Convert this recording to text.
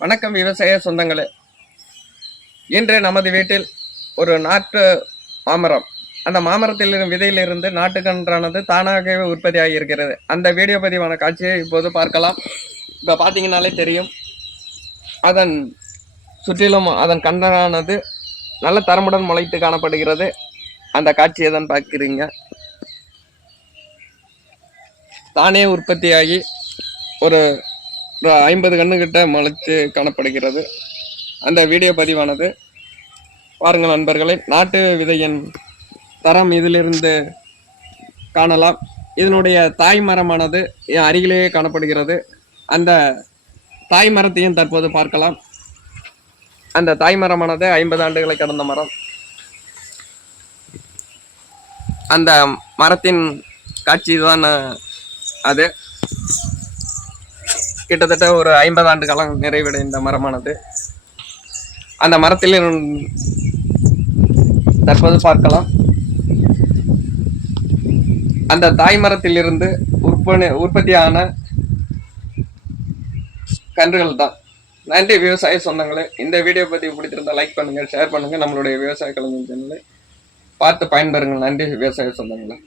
வணக்கம் விவசாய சொந்தங்களே. இன்று நமது வீட்டில் ஒரு நாட்டு மாமரம், அந்த மாமரத்தில் விதையிலிருந்து நாட்டுக்கன்றானது தானாகவே உற்பத்தி ஆகியிருக்கிறது. அந்த வீடியோ பதிவான காட்சியை இப்போது பார்க்கலாம். இப்போ பார்த்தீங்கன்னாலே தெரியும், அதன் சுற்றிலும் அதன் கன்றானது நல்ல தரமுடன் முளைத்து காணப்படுகிறது. அந்த காட்சியை தான் பார்க்குறீங்க. தானே உற்பத்தியாகி ஒரு 50 கண்ணுகிட்ட முளைத்து காணப்படுகிறது. அந்த வீடியோ பதிவானது பாருங்கள் நண்பர்களே. நாட்டு விதையின் தரம் இதிலிருந்து காணலாம். இதனுடைய தாய் மரமானது அருகிலேயே காணப்படுகிறது. அந்த தாய் மரத்தையும் தற்போது பார்க்கலாம். அந்த தாய் மரமானது 50 ஆண்டுகளை கடந்த மரம். அந்த மரத்தின் காட்சி தான் அது. கிட்டத்தட்ட ஒரு 50 ஆண்டு காலம் நிறைவடைந்த மரமானது. அந்த மரத்தில் தற்போது பார்க்கலாம். அந்த தாய் மரத்திலிருந்து உற்பத்தியான கன்றுகள் தான். நன்றி விவசாய சொந்தங்களே. இந்த வீடியோ பற்றி பிடித்திருந்தா லைக் பண்ணுங்க, ஷேர் பண்ணுங்க. நம்மளுடைய விவசாய கலைஞர் சேனலை பார்த்து பயன்பெறுங்கள். நன்றி விவசாய சொந்தங்களே.